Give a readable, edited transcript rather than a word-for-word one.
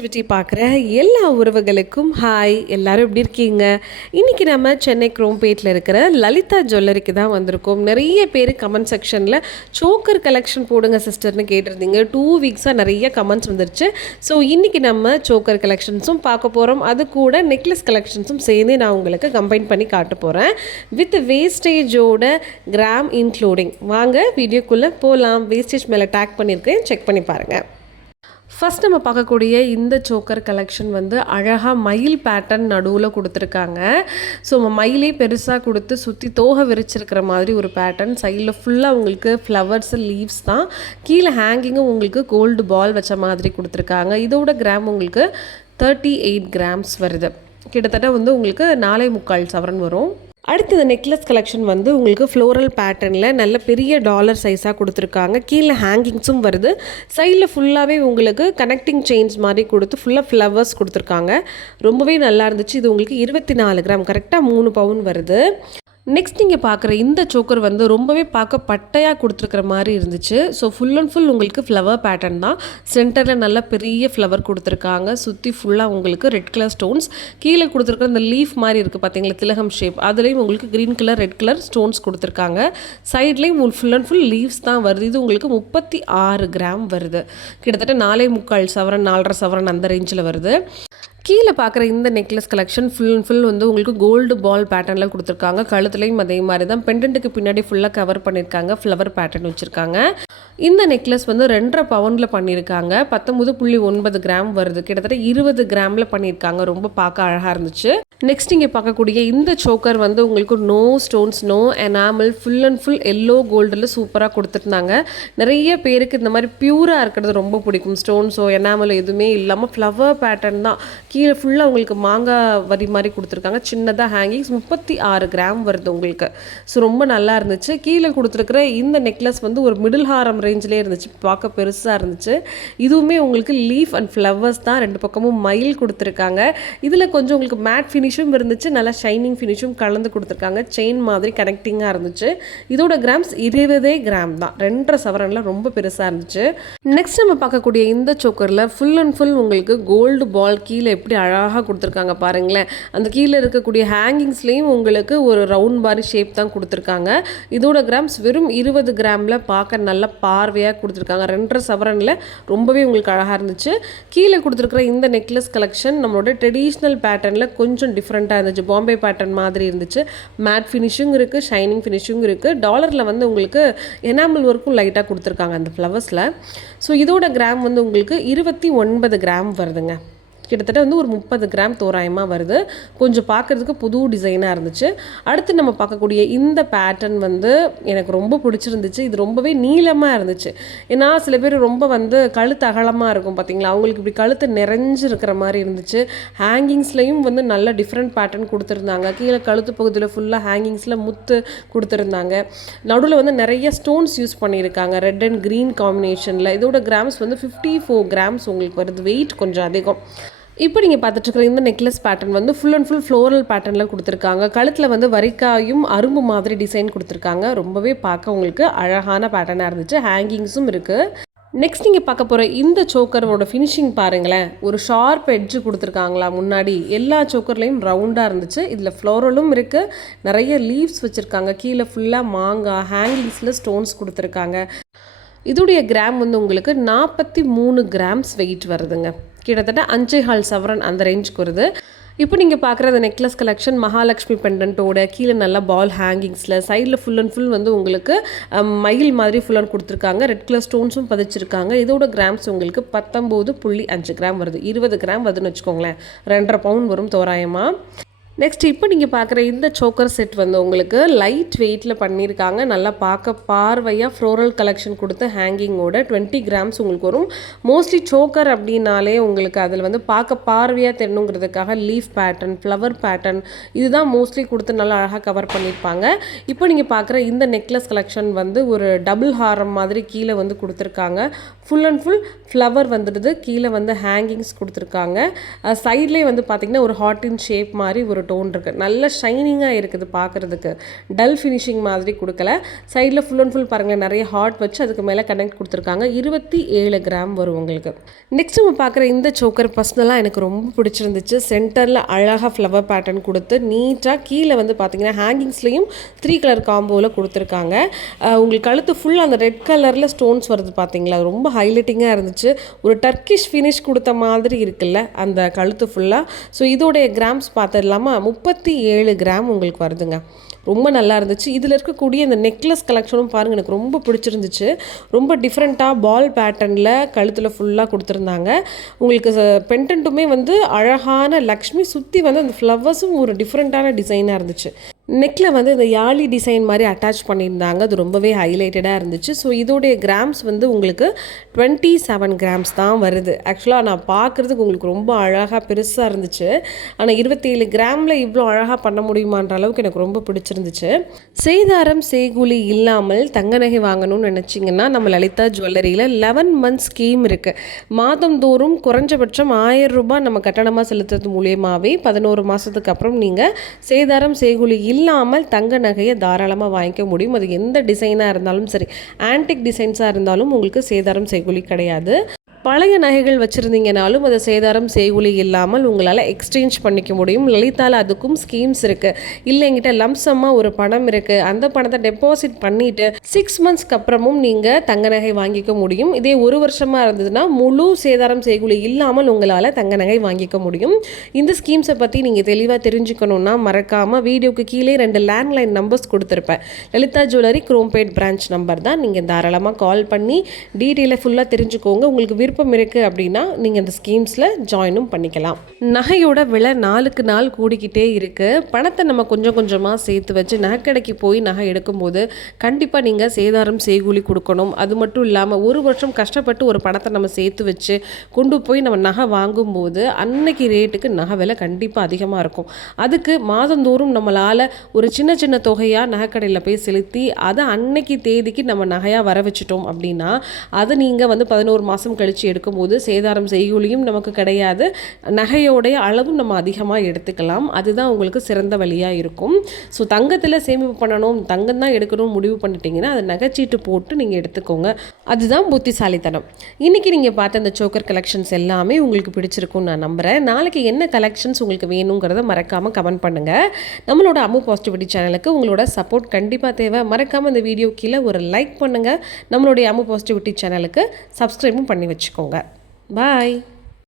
Positivity பார்க்குற எல்லா உறவுகளுக்கும் ஹாய். எல்லாரும் எப்படி இருக்கீங்க? இன்றைக்கி நம்ம சென்னை குரோம்பேட்டில் இருக்கிற லலிதா ஜுவல்லரிக்கு தான் வந்திருக்கோம். நிறைய பேர் கமெண்ட் செக்ஷனில் சோக்கர் கலெக்ஷன் போடுங்க சிஸ்டர்னு கேட்டிருந்தீங்க. 2 வீக்ஸாக நிறைய கமெண்ட்ஸ் வந்துருச்சு. ஸோ இன்றைக்கி நம்ம சோக்கர் கலெக்ஷன்ஸும் பார்க்க போகிறோம். அது கூட நெக்லஸ் கலெக்ஷன்ஸும் சேர்ந்து நான் உங்களுக்கு கம்பைன் பண்ணி காட்ட போகிறேன். வித் வேஸ்டேஜோட கிராம் இன்க்ளூடிங். வாங்க வீடியோக்குள்ளே போகலாம். வேஸ்டேஜ் மேலே டேக் பண்ணியிருக்கேன், செக் பண்ணி பாருங்கள். ஃபஸ்ட் நம்ம பார்க்கக்கூடிய இந்த சோக்கர் கலெக்ஷன் வந்து அழகாக மயில் பேட்டர்ன் நடுவில் கொடுத்துருக்காங்க. ஸோ மயிலே பெருசாக கொடுத்து சுற்றி தோகை விரிச்சிருக்கிற மாதிரி ஒரு பேட்டர்ன். சைடில் ஃபுல்லாக உங்களுக்கு ஃப்ளவர்ஸ் லீவ்ஸ் தான். கீழே ஹேங்கிங்கும் உங்களுக்கு கோல்டு பால் வச்ச மாதிரி கொடுத்துருக்காங்க. இதோட கிராம் உங்களுக்கு 38 கிராம்ஸ் வருது. கிட்டத்தட்ட வந்து உங்களுக்கு 4.25 சவரன் வரும். அடுத்தது நெக்லஸ் கலெக்ஷன் வந்து உங்களுக்கு ஃப்ளோரல் பேட்டர்னில் நல்ல பெரிய டாலர் சைஸாக கொடுத்துருக்காங்க. கீழே ஹேங்கிங்ஸும் வருது. சைடில் ஃபுல்லாகவே உங்களுக்கு கனெக்டிங் செயின்ஸ் மாதிரி கொடுத்து ஃபுல்லாக ஃப்ளவர்ஸ் கொடுத்துருக்காங்க. ரொம்பவே நல்லா இருந்துச்சு. இது உங்களுக்கு 24 கிராம், கரெக்டாக 3 பவுன் வருது. நெக்ஸ்ட் நீங்கள் பார்க்குற இந்த சோக்கர் வந்து ரொம்பவே பார்க்க பட்டையாக கொடுத்துருக்குற மாதிரி இருந்துச்சு. ஸோ ஃபுல் அண்ட் ஃபுல் உங்களுக்கு ஃப்ளவர் பேட்டர்ன் தான். சென்டரில் நல்ல பெரிய ஃப்ளவர் கொடுத்துருக்காங்க. சுற்றி ஃபுல்லாக உங்களுக்கு ரெட் கலர் ஸ்டோன்ஸ். கீழே கொடுத்துருக்குற இந்த லீஃப் மாதிரி இருக்குது பார்த்தீங்களா, திலகம் ஷேப். அதுலேயும் உங்களுக்கு green colour red colour stones கொடுத்துருக்காங்க. சைட்லேயும் ஃபுல் அண்ட் ஃபுல் லீவ்ஸ் தான் வருது. இது உங்களுக்கு 36 கிராம் வருது. கிட்டத்தட்ட 4.25 சவரன் 4.5 சவரன் அந்த ரேஞ்சில் வருது. கீழே பார்க்குற இந்த necklace collection full and full வந்து உங்களுக்கு கோல்டு பால் பேட்டர்னில் கொடுத்துருக்காங்க. கழுத்துலையும் அதே மாதிரி தான். பெண்டன்ட்டுக்கு பின்னாடி ஃபுல்லாக கவர் பண்ணியிருக்காங்க. ஃப்ளவர் பேட்டர்ன் வச்சுருக்காங்க. இந்த நெக்லஸ் வந்து 2.5 பவுனில் பண்ணியிருக்காங்க. 19.9 கிராம் வருது. கிட்டத்தட்ட 20 கிராமில் பண்ணியிருக்காங்க. ரொம்ப பார்க்க அழகாக இருந்துச்சு. நெக்ஸ்ட் இங்கே பார்க்கக்கூடிய இந்த சோக்கர் வந்து உங்களுக்கு no stones, no enamel, full and full yellow கோல்டில் சூப்பராக கொடுத்துருந்தாங்க. நிறைய பேருக்கு இந்த மாதிரி பியூராக இருக்கிறது ரொம்ப பிடிக்கும். ஸ்டோன்ஸோ எனாமல் எதுவுமே இல்லாமல் ஃப்ளவர் பேட்டர்ன் தான். கீழே ஃபுல்லாக உங்களுக்கு மாங்காய் வரி மாதிரி கொடுத்துருக்காங்க. சின்னதாக ஹேங்கிங்ஸ் 36 கிராம் வருது உங்களுக்கு. ஸோ ரொம்ப நல்லா இருந்துச்சு. கீழே கொடுத்துருக்குற இந்த நெக்லஸ் வந்து ஒரு மிடில் ஹாரம் ரேஞ்சிலே இருந்துச்சு. பார்க்க பெருசாக இருந்துச்சு. இதுவுமே உங்களுக்கு லீஃப் அண்ட் ஃப்ளவர்ஸ் தான். 2 பக்கமும் மயில் கொடுத்துருக்காங்க. இதில் கொஞ்சம் உங்களுக்கு மேட் ஃபினிஷும் இருந்துச்சு. நல்லா ஷைனிங் ஃபினிஷும் கலந்து கொடுத்துருக்காங்க. செயின் மாதிரி கனெக்டிங்காக இருந்துச்சு. இதோட கிராம்ஸ் 20 கிராம் தான். 2.5 சவரனில் ரொம்ப பெருசாக இருந்துச்சு. நெக்ஸ்ட் நம்ம பார்க்கக்கூடிய இந்த சோக்கரில் ஃபுல் அண்ட் ஃபுல் உங்களுக்கு கோல்டு பால் கீழே எப்படி அழகாக கொடுத்துருக்காங்க பாருங்களேன். அந்த கீழே இருக்கக்கூடிய ஹேங்கிங்ஸ்லேயும் உங்களுக்கு ஒரு ரவுண்ட் மாதிரி ஷேப் தான் கொடுத்துருக்காங்க. இதோட கிராம்ஸ் வெறும் 20 கிராமில் பார்க்க நல்ல பார்வையாக கொடுத்துருக்காங்க. 2.5 சவரனில் ரொம்பவே உங்களுக்கு அழகாக இருந்துச்சு. கீழே கொடுத்துருக்குற இந்த நெக்லஸ் கலெக்ஷன் நம்மளோட ட்ரெடிஷ்னல் பேட்டர்னில் கொஞ்சம் டிஃப்ரெண்ட்டாக இருந்துச்சு. பாம்பே பேட்டர்ன் மாதிரி இருந்துச்சு. மேட் ஃபினிஷிங் இருக்குது, ஷைனிங் ஃபினிஷிங் இருக்குது. டாலரில் வந்து உங்களுக்கு எனாமல் ஒர்க்கும் லைட்டாக கொடுத்துருக்காங்க அந்த ஃப்ளவர்ஸில். ஸோ இதோட கிராம் வந்து உங்களுக்கு 29 கிராம் வருதுங்க. கிட்டத்தட்ட வந்து ஒரு 30 கிராம் தோராயமாக வருது. கொஞ்சம் பார்க்குறதுக்கு புது டிசைனாக இருந்துச்சு. அடுத்து நம்ம பார்க்கக்கூடிய இந்த பேட்டர்ன் வந்து எனக்கு ரொம்ப பிடிச்சிருந்துச்சு. இது ரொம்பவே நீளமாக இருந்துச்சு. ஏன்னா சில பேர் ரொம்ப வந்து கழுத்து அகலமாக இருக்கும் பார்த்தீங்களா, அவங்களுக்கு இப்படி கழுத்து நிறைஞ்சு இருக்கிற மாதிரி இருந்துச்சு. ஹேங்கிங்ஸ்லையும் வந்து நல்ல டிஃப்ரெண்ட் பேட்டர்ன் கொடுத்துருந்தாங்க. கீழே கழுத்து பகுதியில் ஃபுல்லாக ஹேங்கிங்ஸில் முத்து கொடுத்துருந்தாங்க. நடுவில் வந்து நிறைய ஸ்டோன்ஸ் யூஸ் பண்ணியிருக்காங்க, ரெட் அண்ட் க்ரீன் காம்பினேஷனில். இதோட கிராம்ஸ் வந்து 54 கிராம்ஸ் உங்களுக்கு வருது. வெயிட் கொஞ்சம் அதிகம். இப்போ நீங்கள் பார்த்துட்ருக்குற இந்த நெக்லஸ் பேட்டர்ன் வந்து ஃபுல் அண்ட் ஃபுல் ஃப்ளோரல் பேட்டர்னில் கொடுத்துருக்காங்க. கழுத்தில் வந்து வரிக்காயும் அரும்பு மாதிரி டிசைன் கொடுத்துருக்காங்க. ரொம்பவே பார்க்க உங்களுக்கு அழகான பேட்டர்னாக இருந்துச்சு. ஹேங்கிங்ஸும் இருக்குது. நெக்ஸ்ட் நீங்கள் பார்க்க போகிற இந்த சோக்கரோட ஃபினிஷிங் பாருங்களேன். ஒரு ஷார்ப் எட்ஜு கொடுத்துருக்காங்களா முன்னாடி. எல்லா சோக்கர்லேயும் ரவுண்டாக இருந்துச்சு. இதில் ஃப்ளோரலும் இருக்குது. நிறைய லீவ்ஸ் வச்சுருக்காங்க. கீழே ஃபுல்லாக மாங்காய், ஹேங்கிங்ஸில் ஸ்டோன்ஸ் கொடுத்துருக்காங்க. இதோடைய கிராம் வந்து உங்களுக்கு 43 கிராம்ஸ் வெயிட் வருதுங்க. கிட்டத்தட்ட 5.25 சவரன் அந்த ரேஞ்சுக்கு வருது. இப்போ நீங்கள் பார்க்குற அந்த நெக்லஸ் கலெக்ஷன் மகாலட்சுமி பெண்டன்ட்டோட கீழே நல்லா பால் ஹேங்கிங்ஸில், சைடில் ஃபுல் அண்ட் ஃபுல் வந்து உங்களுக்கு மயில் மாதிரி ஃபுல் அண்ட் கொடுத்துருக்காங்க. ரெட் கலர் ஸ்டோன்ஸும் பதிச்சிருக்காங்க. இதோட கிராம்ஸ் உங்களுக்கு 19.5 கிராம் வருது. 20 கிராம் வருதுன்னு வச்சுக்கோங்களேன். 2.5 பவுன் வரும் தோராயமாக. நெக்ஸ்ட் இப்போ நீங்கள் பார்க்குற இந்த சோக்கர் செட் வந்து உங்களுக்கு லைட் வெயிட்டில் பண்ணியிருக்காங்க. நல்லா பார்க்க பார்வையாக ஃப்ளோரல் கலெக்ஷன் கொடுத்து ஹேங்கிங்கோட 20 கிராம்ஸ் உங்களுக்கு வரும். மோஸ்ட்லி சோக்கர் அப்படின்னாலே உங்களுக்கு அதில் வந்து பார்க்க பார்வையாக தெரியணுங்கிறதுக்காக லீஃப் பேட்டர்ன், ஃப்ளவர் பேட்டர்ன் இதுதான் மோஸ்ட்லி கொடுத்து நல்லா அழகாக கவர் பண்ணியிருப்பாங்க. இப்போ நீங்கள் பார்க்குற இந்த நெக்லஸ் கலெக்ஷன் வந்து ஒரு டபுள் ஹாரம் மாதிரி கீழே வந்து கொடுத்துருக்காங்க. ஃபுல் அண்ட் ஃபுல் ஃப்ளவர் வந்துடுது. கீழே வந்து ஹேங்கிங்ஸ் கொடுத்துருக்காங்க. சைட்லேயே வந்து பார்த்திங்கன்னா ஒரு ஹார்ட்டின் ஷேப் மாதிரி ஒரு டோன் இருக்குது. நல்ல ஷைனிங்காக இருக்குது பார்க்குறதுக்கு. டல் ஃபினிஷிங் மாதிரி கொடுக்கல. சைடில் ஃபுல் அண்ட் ஃபுல் பாருங்களேன், நிறைய ஹார்ட் வச்சு அதுக்கு மேலே கனெக்ட் கொடுத்துருக்காங்க. 27 கிராம் வரும் உங்களுக்கு. நெக்ஸ்ட் நம்ம பார்க்குற இந்த சோக்கர் பர்சனலாக எனக்கு ரொம்ப பிடிச்சிருந்துச்சு. சென்டரில் அழகாக ஃப்ளவர் பேட்டர்ன் கொடுத்து நீட்டாக கீழே வந்து பார்த்தீங்கன்னா ஹேங்கிங்ஸ்லேயும் 3 கலர் காம்போவில் கொடுத்துருக்காங்க. உங்களுக்கு கழுத்து ஃபுல்லாக அந்த ரெட் கலரில் ஸ்டோன்ஸ் வருது பார்த்தீங்களா, ரொம்ப ஹைலைட்டிங்காக இருந்துச்சு. ஒரு டர்க்கிஷ் ஃபினிஷ் கொடுத்த மாதிரி இருக்குல்ல அந்த கழுத்து ஃபுல்லாக. ஸோ இதோடைய கிராம்ஸ் பார்த்துடலாமா? 37 கிராம் உங்களுக்கு வருதுங்க. ரொம்ப நல்லா இருந்துச்சு. இதில் இருக்கக்கூடிய இந்த நெக்லஸ் கலெக்ஷனும் பாருங்கள், எனக்கு ரொம்ப பிடிச்சிருந்துச்சு. ரொம்ப டிஃப்ரெண்ட்டாக பால் பேட்டர்னில் கழுத்தில் ஃபுல்லாக கொடுத்துருந்தாங்க. உங்களுக்கு பெண்டன்ட்டுமே வந்து அழகான லக்ஷ்மி சுற்றி வந்து அந்த ஃப்ளவர்ஸும் ஒரு டிஃப்ரெண்ட்டான டிசைனாக இருந்துச்சு. நெக்கில் வந்து இந்த யாழி டிசைன் மாதிரி அட்டாச் பண்ணியிருந்தாங்க. அது ரொம்பவே ஹைலைட்டடாக இருந்துச்சு. ஸோ இதோடைய கிராம்ஸ் வந்து உங்களுக்கு 27 கிராம்ஸ் தான் வருது. ஆக்சுவலாக நான் பார்க்குறதுக்கு உங்களுக்கு ரொம்ப அழகாக பெருசாக இருந்துச்சு. ஆனால் 27 கிராமில் இவ்வளோ அழகாக பண்ண முடியுமான்ற அளவுக்கு எனக்கு ரொம்ப பிடிச்சிருந்துச்சு. சேதாரம் செய்கூலி இல்லாமல் தங்க நகை வாங்கணும்னு நினச்சிங்கன்னா நம்ம லலிதா ஜுவல்லரியில் 11 மந்த்ஸ் ஸ்கீம் இருக்குது. மாதந்தோறும் குறைஞ்சபட்சம் 1000 ரூபாய் நம்ம கட்டணமாக செலுத்துறது மூலியமாகவே 11 மாதத்துக்கு அப்புறம் நீங்கள் சேதாரம் செய்கூலி இல்லாமல் தங்க நகையை தாராளமாக வாங்கிக்க முடியும். அது எந்த டிசைனாக இருந்தாலும் சரி, ஆன்டிக் டிசைன்ஸாக இருந்தாலும் உங்களுக்கு சேதாரம் செய்கூலி கிடையாது. பழைய நகைகள் வச்சுருந்தீங்கனாலும் அதை சேதாரம் செய்கூலி இல்லாமல் உங்களால் எக்ஸ்சேஞ்ச் பண்ணிக்க முடியும். லலிதாவில் அதுக்கும் ஸ்கீம்ஸ் இருக்குது. இல்லை என்கிட்ட லம்சமாக ஒரு பணம் இருக்குது, அந்த பணத்தை டெபாசிட் பண்ணிவிட்டு 6 மந்த்ஸ்க்கு அப்புறமும் நீங்கள் தங்க நகை வாங்கிக்க முடியும். இதே 1 வருஷமாக இருந்ததுன்னா முழு சேதாரம் செய்கூலி இல்லாமல் உங்களால் தங்க நகை வாங்கிக்க முடியும். இந்த ஸ்கீம்ஸை பற்றி நீங்கள் தெளிவாக தெரிஞ்சுக்கணுன்னா மறக்காமல் வீடியோக்கு கீழே 2 லேண்ட்லைன் நம்பர்ஸ் கொடுத்துருப்பேன். Lalitha jewellery Chromepet branch number தான். நீங்கள் தாராளமாக கால் பண்ணி டீட்டெயிலை ஃபுல்லாக தெரிஞ்சுக்கோங்க. உங்களுக்கு விருப்பம் இருக்குது அப்படின்னா நீங்கள் இந்த ஸ்கீம்ஸில் ஜாயினும் பண்ணிக்கலாம். நகையோட விலை நாளுக்கு நாள் கூடிக்கிட்டே இருக்குது. பணத்தை நம்ம கொஞ்சம் கொஞ்சமாக சேர்த்து வச்சு நகைக்கடைக்கு போய் நகை எடுக்கும்போது கண்டிப்பாக நீங்கள் சேதாரம் செய்கூலி கொடுக்கணும். அது மட்டும் இல்லாமல் 1 வருஷம் கஷ்டப்பட்டு ஒரு பணத்தை நம்ம சேர்த்து வச்சு கொண்டு போய் நம்ம நகை வாங்கும்போது அன்னைக்கு ரேட்டுக்கு நகை விலை கண்டிப்பாக அதிகமாக இருக்கும். அதுக்கு மாதந்தோறும் நம்மளால் ஒரு சின்ன சின்ன தொகையாக நகைக்கடையில் போய் செலுத்தி அதை அன்னைக்கு தேதிக்கு நம்ம நகையாக வர வச்சுட்டோம் அப்படின்னா அதை நீங்கள் வந்து 11 மாதம் கழிச்சு எடுக்கும்போது சேதாரம் செய்கூலியும் நமக்கு கிடையாது, நகையோடைய அளவும் நம்ம அதிகமாக எடுத்துக்கலாம். அதுதான் உங்களுக்கு சிறந்த வழியாக இருக்கும். ஸோ தங்கத்தில் சேமிப்பு பண்ணணும், தங்கம் தான் எடுக்கணும் முடிவு பண்ணிட்டீங்கன்னா அது நகைச்சீட்டு போட்டு நீங்கள் எடுத்துக்கோங்க. அதுதான் புத்திசாலித்தனம். இன்றைக்கி நீங்கள் பார்த்த அந்த சோக்கர் கலெக்ஷன்ஸ் எல்லாமே உங்களுக்கு பிடிச்சிருக்கும்னு நான் நம்புகிறேன். நாளைக்கு என்ன கலெக்ஷன்ஸ் உங்களுக்கு வேணுங்கிறத மறக்காமல் கமெண்ட் பண்ணுங்கள். நம்மளோட அம்மு பாசிட்டிவிட்டி சேனலுக்கு உங்களோட சப்போர்ட் கண்டிப்பாக தேவை. மறக்காமல் இந்த வீடியோ கீழே ஒரு லைக் பண்ணுங்கள். நம்மளுடைய அம்மு பாசிட்டிவிட்டி சேனலுக்கு சப்ஸ்கிரைபும் பண்ணி வச்சுக்கோங்க. பாய்.